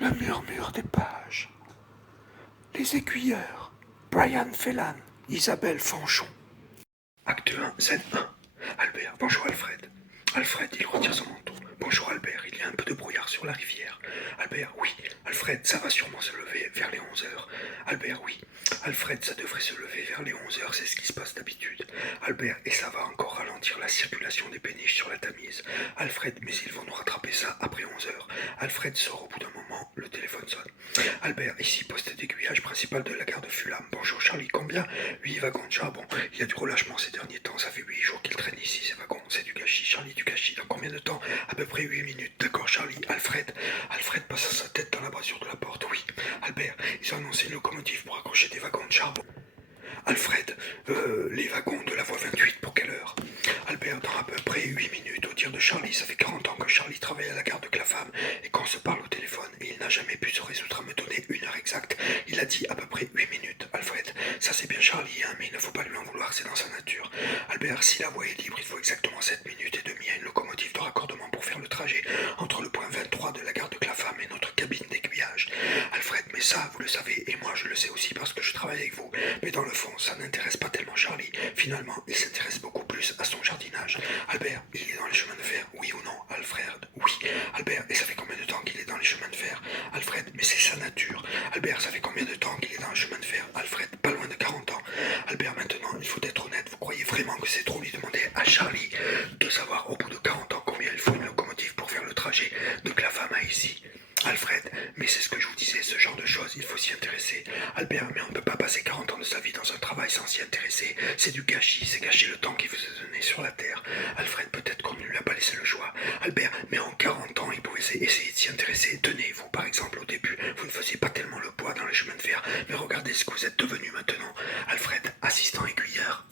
Le murmure des pages. Les aiguilleurs. Brian Phelan. Isabelle Fanchon. Acte 1, scène 1. Albert, bonjour Alfred. Alfred, il retire son manteau. Bonjour Albert, il y a un peu de brouillard sur la rivière. Albert, oui. Alfred, ça va sûrement se lever vers les 11 heures. Albert, oui. Alfred, ça devrait se lever vers les 11 heures, c'est ce qui se passe d'habitude. Albert, et ça va encore ralentir la circulation des péniches sur la Tamise. Alfred, mais ils vont nous rattraper ça après 11 heures. Alfred sort au bout d'un moment, le téléphone sonne. Albert, ici, poste d'aiguillage principal de la gare de Fulham. Bonjour Charlie, combien 8 wagons de charbon. Il y a du relâchement ces derniers temps, ça fait 8 jours qu'ils traînent ici, ces wagons. C'est du gâchis, Charlie, du gâchis. Dans combien de temps? À peu près 8 minutes. D'accord, Charlie. Alfred passa sa tête dans la brasure de la porte. Oui. Albert, ils ont annoncé une locomotive pour accrocher des wagons de charbon. Alfred, les wagons de la voie 28, pour quelle heure? Albert, dans à peu près 8 minutes. Au dire de Charlie, ça fait 40 ans que Charlie travaille à la gare de Clapham et qu'on se parle au téléphone et il n'a jamais pu se résoudre à me donner une heure exacte. Il a dit à peu près 8 minutes. Alfred, ça c'est bien Charlie, hein, mais il ne faut pas lui en vouloir, c'est dans sa nature. Albert, si la voie est libre, il faut exactement 7 minutes et demie à une locomotive de raccordement pour faire le trajet entre le point 23 de la gare de Clapham et notre cabine d'aiguillage. Alfred, mais ça, vous le savez, et moi je le sais aussi parce que je travaille avec vous. Mais dans le fond, ça n'intéresse pas tellement Charlie. Finalement, il s'intéresse beaucoup plus à son jardinage. Albert, il est dans les chemins de fer, oui ou non? Alfred, oui. Albert, et ça fait combien de temps qu'il est dans les chemins de fer? Alfred, mais c'est sa nature. Albert, ça fait combien de temps qu'il est dans les chemins de fer? Alfred, pas loin de 40 ans. Albert, maintenant, il faut être honnête. Vous croyez vraiment que c'est trop lui demander à Charlie de savoir au bout de 40 ans combien il faut une locomotive pour faire le trajet de Clapham à ici? Alfred, mais c'est ce que je vous disais, ce genre de choses, il faut s'y intéresser. Albert, mais on ne peut pas passer 40 ans de sa vie dans un travail sans s'y intéresser. C'est du gâchis, c'est gâcher le temps qu'il vous a donné sur la Terre. Alfred, peut-être qu'on ne lui a pas laissé le choix. Albert, mais en 40 ans, il pouvait essayer de s'y intéresser. Tenez, vous, par exemple, au début, vous ne faisiez pas tellement le poids dans les chemins de fer, mais regardez ce que vous êtes devenu maintenant. Alfred, assistant aiguilleur.